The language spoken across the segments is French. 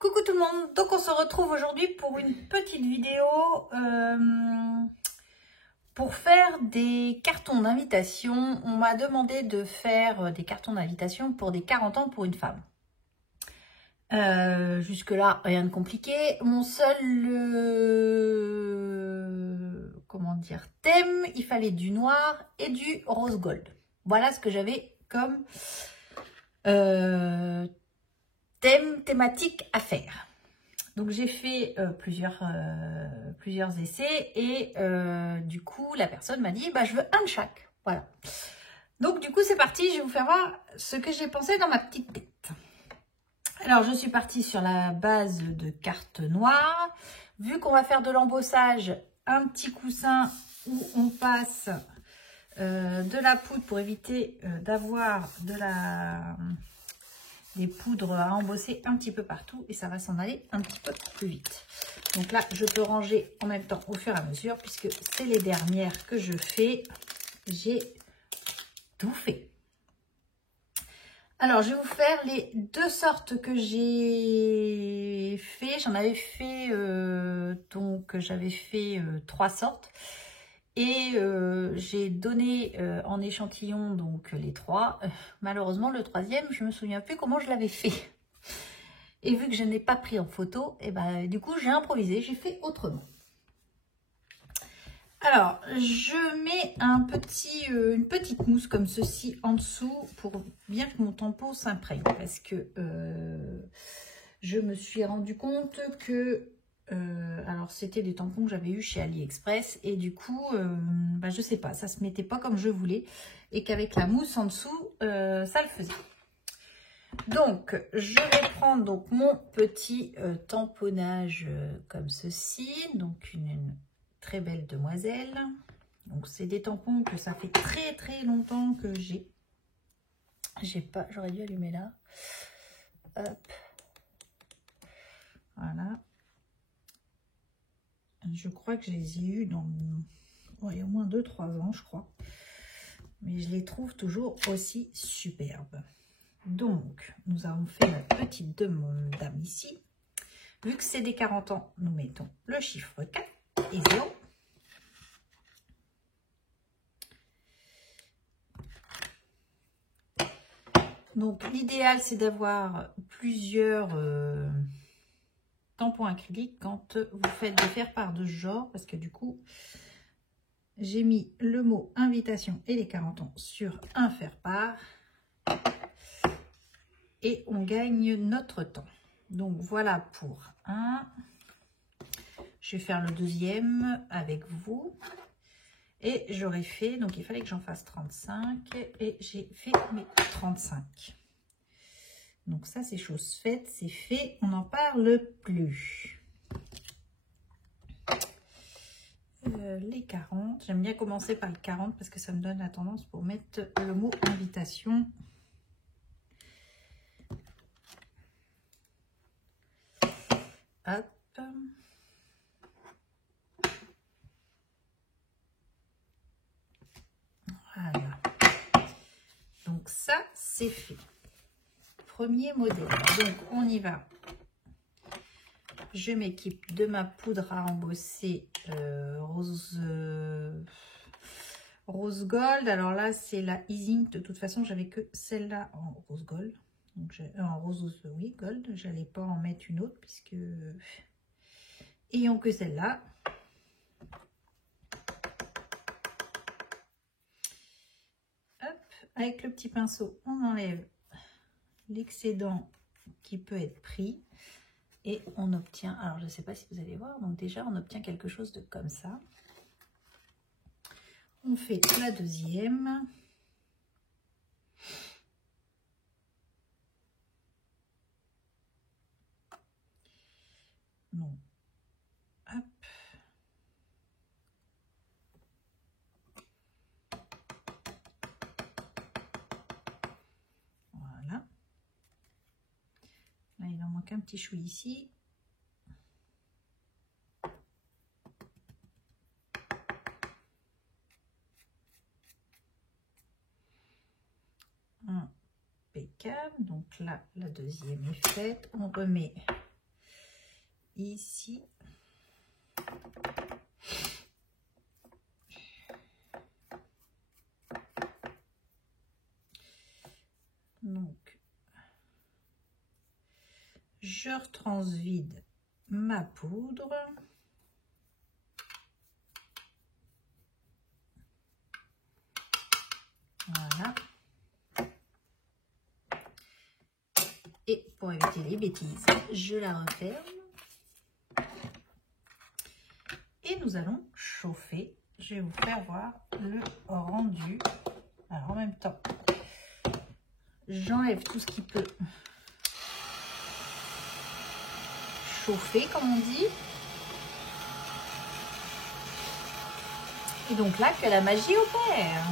Coucou tout le monde, donc on se retrouve aujourd'hui pour une petite vidéo pour faire des cartons d'invitation. On m'a demandé de faire des cartons d'invitation pour des 40 ans pour une femme. Jusque là, rien de compliqué. Mon seul thème, il fallait du noir et du rose gold. Voilà ce que j'avais comme thématique à faire. Donc j'ai fait plusieurs essais et du coup la personne m'a dit je veux un de chaque. Voilà. Donc du coup c'est parti, je vais vous faire voir ce que j'ai pensé dans ma petite tête. Alors je suis partie sur la base de cartes noires. Vu qu'on va faire de l'embossage, un petit coussin où on passe de la poudre pour éviter d'avoir des poudres à embosser un petit peu partout et ça va s'en aller un petit peu plus vite. Donc là, je peux ranger en même temps au fur et à mesure puisque c'est les dernières que je fais. J'ai tout fait. Alors, je vais vous faire les deux sortes que j'ai fait. J'en avais fait, j'avais fait 3 sortes. Et j'ai donné en échantillon donc les 3. Malheureusement, le 3e, je ne me souviens plus comment je l'avais fait. Et vu que je n'ai pas pris en photo, du coup, j'ai improvisé, j'ai fait autrement. Alors, je mets une petite mousse comme ceci en dessous pour bien que mon tampon s'imprègne. Parce que je me suis rendu compte que alors c'était des tampons que j'avais eu chez AliExpress et du coup je sais pas, ça se mettait pas comme je voulais et qu'avec la mousse en dessous ça le faisait. Donc je vais prendre donc mon petit tamponnage comme ceci, donc une très belle demoiselle. Donc c'est des tampons que ça fait très longtemps que j'ai pas, j'aurais dû allumer là. Hop. Voilà. Je crois que je les ai eus dans il y a au moins 2-3 ans, je crois. Mais je les trouve toujours aussi superbes. Donc, nous avons fait notre petite dame ici. Vu que c'est des 40 ans, nous mettons le chiffre 4 et 0. Donc, l'idéal, c'est d'avoir plusieurs tampons acryliques quand vous faites des faire-part de ce genre, parce que du coup, j'ai mis le mot invitation et les 40 ans sur un faire-part et on gagne notre temps. Donc voilà pour un. Je vais faire le deuxième avec vous et j'aurais fait, donc il fallait que j'en fasse 35 et j'ai fait mes 35. Donc ça c'est chose faite, c'est fait, on n'en parle plus. Les 40, j'aime bien commencer par le 40 parce que ça me donne la tendance pour mettre le mot invitation. Hop. Voilà. Donc ça c'est fait. Premier modèle. Donc on y va. Je m'équipe de ma poudre à embosser rose gold. Alors là, c'est la Easing. De toute façon, j'avais que celle-là en rose gold. Donc, en rose, oui, gold. J'allais pas en mettre une autre puisque ayant que celle-là. Hop, avec le petit pinceau, on enlève l'excédent qui peut être pris. Et on obtient, alors je ne sais pas si vous allez voir, donc déjà on obtient quelque chose de comme ça. On fait la deuxième. Donc, hop. Voilà. Là, il en manque un petit chou ici. Impeccable. Donc là, la deuxième est faite. On remet ici. Donc, je retransvide ma poudre. Voilà. Et pour éviter les bêtises, je la referme. Et nous allons chauffer. Je vais vous faire voir le rendu. Alors en même temps, j'enlève tout ce qui peut chauffer, comme on dit. Et donc là, que la magie opère.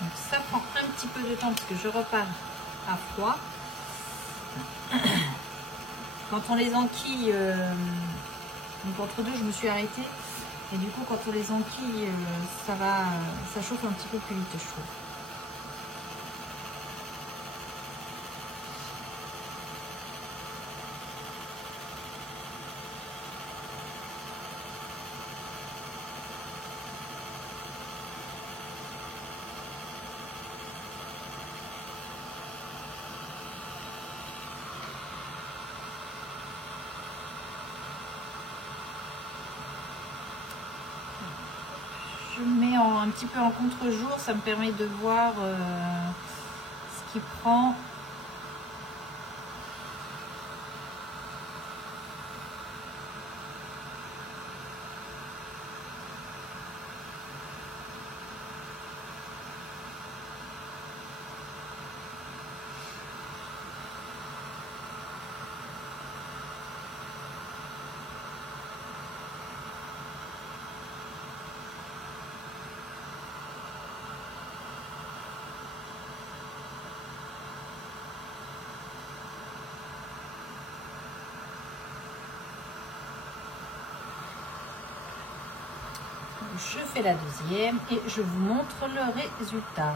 Donc ça prend un petit peu de temps parce que je repars à froid. Quand on les enquille, donc entre deux je me suis arrêtée. Et du coup quand on les enquille, ça chauffe un petit peu plus vite, je trouve. Je mets un petit peu en contre-jour, ça me permet de voir ce qui prend. Je fais la deuxième et je vous montre le résultat.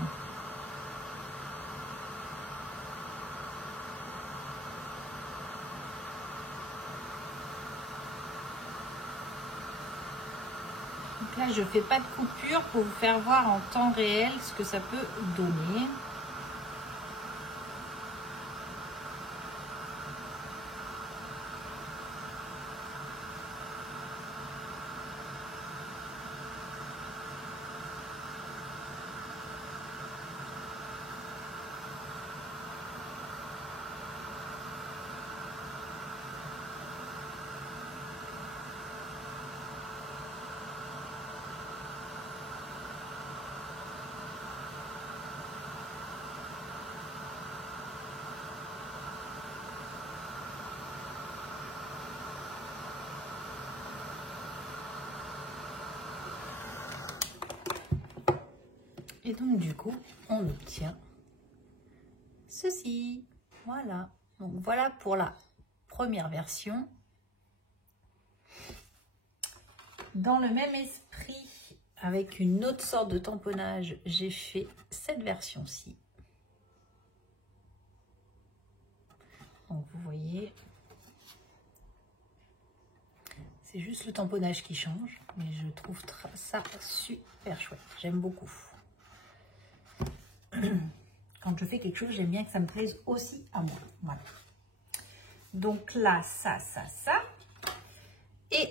Donc là, je ne fais pas de coupure pour vous faire voir en temps réel ce que ça peut donner. Et donc du coup, on obtient ceci. Voilà. Donc voilà pour la première version. Dans le même esprit, avec une autre sorte de tamponnage, j'ai fait cette version-ci. Donc vous voyez, c'est juste le tamponnage qui change, mais je trouve ça super chouette. J'aime beaucoup. Quand je fais quelque chose, j'aime bien que ça me plaise aussi à moi. Voilà. Donc là, ça. Et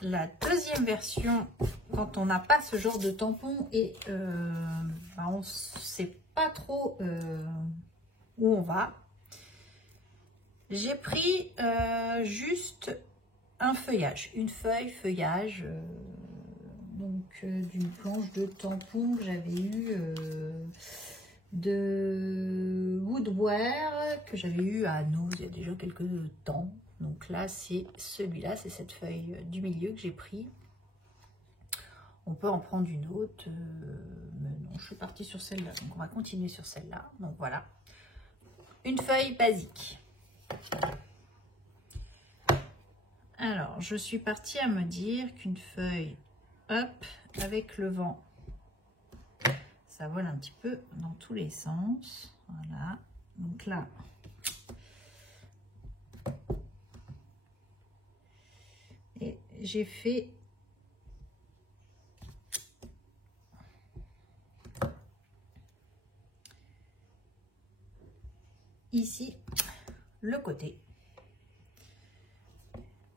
la deuxième version, quand on n'a pas ce genre de tampon et on ne sait pas trop où on va, j'ai pris juste un feuillage, une feuillage d'une planche de tampon que j'avais eu de Woodware, que j'avais eu à Nose il y a déjà quelques temps. Donc là, c'est celui-là, c'est cette feuille du milieu que j'ai pris. On peut en prendre une autre, mais non, je suis partie sur celle-là, donc on va continuer sur celle-là. Donc voilà, une feuille basique. Alors, je suis partie à me dire qu'une feuille, hop, avec le vent, ça vole un petit peu dans tous les sens. Voilà. Donc là, et j'ai fait ici le côté.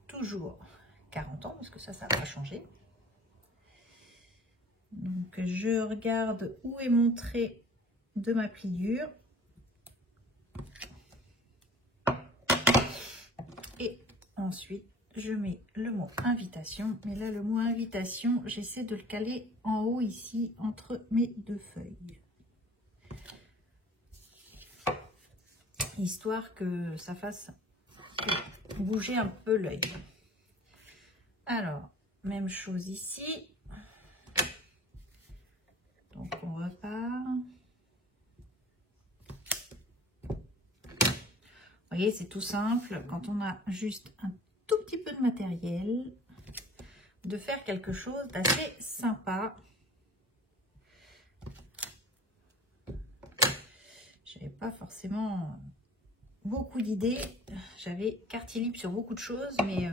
Toujours 40 ans, parce que ça n'a pas changé. Donc, je regarde où est mon trait de ma pliure. Et ensuite, je mets le mot invitation. Mais là, le mot invitation, j'essaie de le caler en haut ici, entre mes deux feuilles. Histoire que ça fasse bouger un peu l'œil. Alors, même chose ici. Donc, on repart. Vous voyez, c'est tout simple. Quand on a juste un tout petit peu de matériel, de faire quelque chose d'assez sympa. J'avais pas forcément beaucoup d'idées. J'avais quartier libre sur beaucoup de choses, mais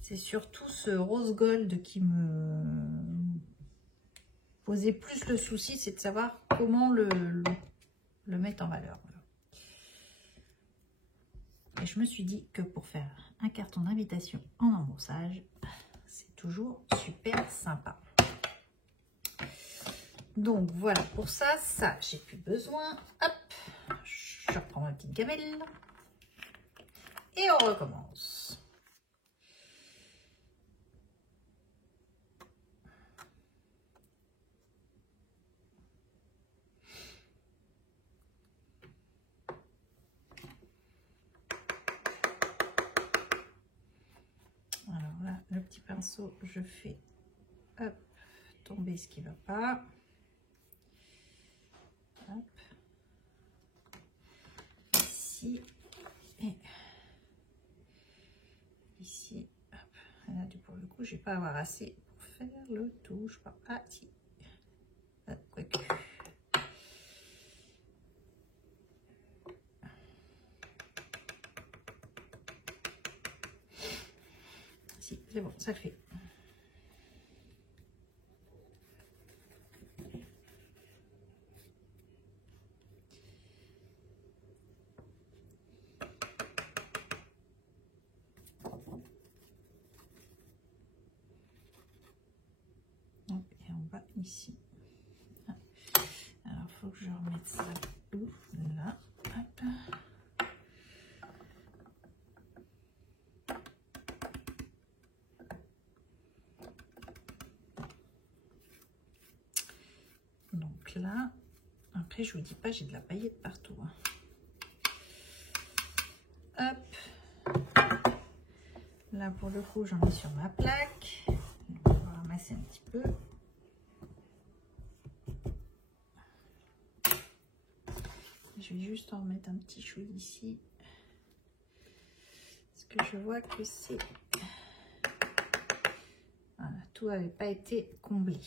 c'est surtout ce rose gold qui me posait plus le souci, c'est de savoir comment le mettre en valeur. Voilà. Et je me suis dit que pour faire un carton d'invitation en embossage, c'est toujours super sympa. Donc voilà, pour ça, j'ai plus besoin. Hop, je reprends ma petite gamelle et on recommence. Alors là, le petit pinceau, je fais hop, tomber ce qui ne va pas. Hop. Ici et ici. Hop. Et là, pour le coup, je ne vais pas avoir assez pour faire le tout. Je pars. Ah, si. Ah, quoique. Si, c'est bon, ça le fait. Ici. Alors, il faut que je remette ça là. Hop. Donc là, après, je vous dis pas, j'ai de la paillette partout. Hein. Hop. Là, pour le coup, j'en ai sur ma plaque. Donc, on va ramasser un petit peu. Je vais juste en remettre un petit chouï ici. Parce que je vois que c'est... Voilà, tout n'avait pas été comblé.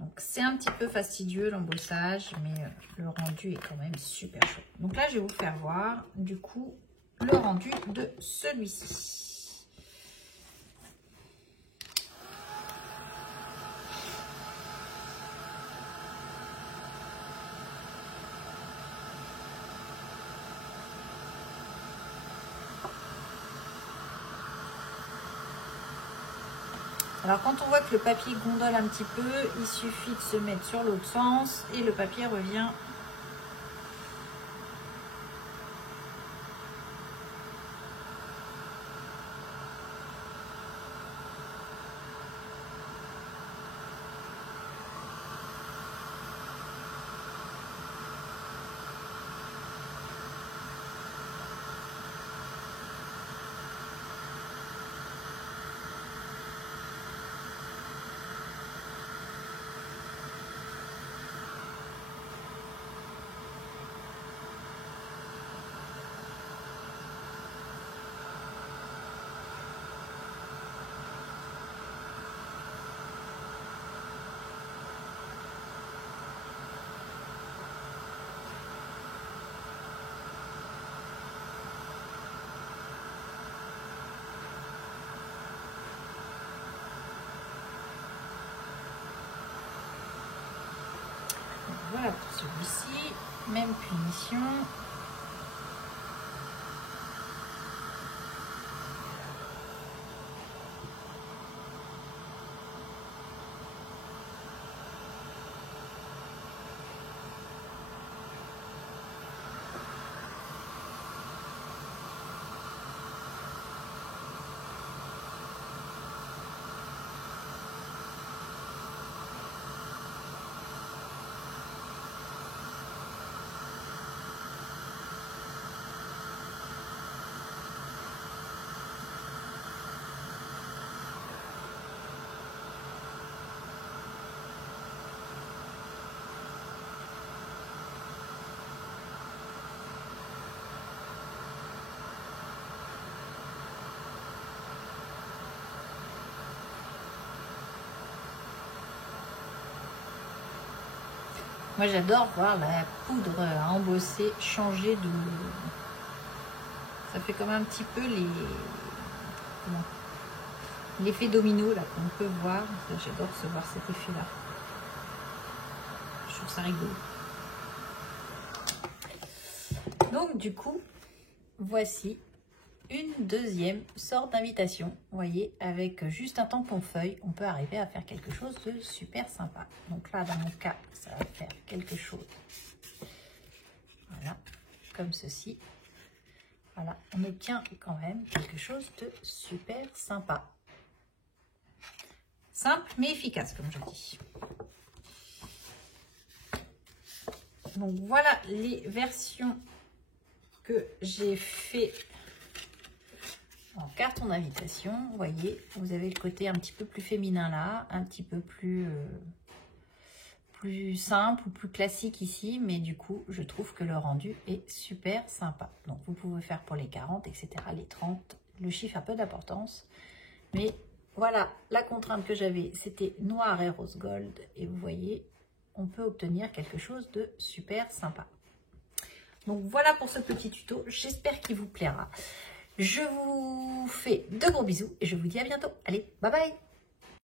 Donc c'est un petit peu fastidieux l'embossage, mais le rendu est quand même super chaud. Donc là, je vais vous faire voir du coup le rendu de celui-ci. Alors quand on voit que le papier gondole un petit peu, il suffit de se mettre sur l'autre sens et le papier revient. Voilà pour celui-ci. Même punition. Moi, j'adore voir la poudre à embosser changer de... Ça fait comme un petit peu l'effet domino là qu'on peut voir. J'adore voir cet effet-là. Je trouve ça rigolo. Donc, du coup, voici une deuxième sorte d'invitation. Vous voyez, avec juste un tampon feuille, on peut arriver à faire quelque chose de super sympa. Donc là, dans mon cas, ça va faire quelque chose. Voilà, comme ceci. Voilà, on obtient quand même quelque chose de super sympa. Simple mais efficace, comme je dis. Donc voilà les versions que j'ai fait en carton d'invitation. Vous voyez, vous avez le côté un petit peu plus féminin là, un petit peu plus simple ou plus classique ici, mais du coup je trouve que le rendu est super sympa. Donc vous pouvez faire pour les 40 etc, les 30, le chiffre a peu d'importance, mais voilà, la contrainte que j'avais c'était noir et rose gold, et vous voyez on peut obtenir quelque chose de super sympa. Donc voilà pour ce petit tuto, j'espère qu'il vous plaira. Je vous fais de gros bisous et je vous dis à bientôt. Allez, bye bye!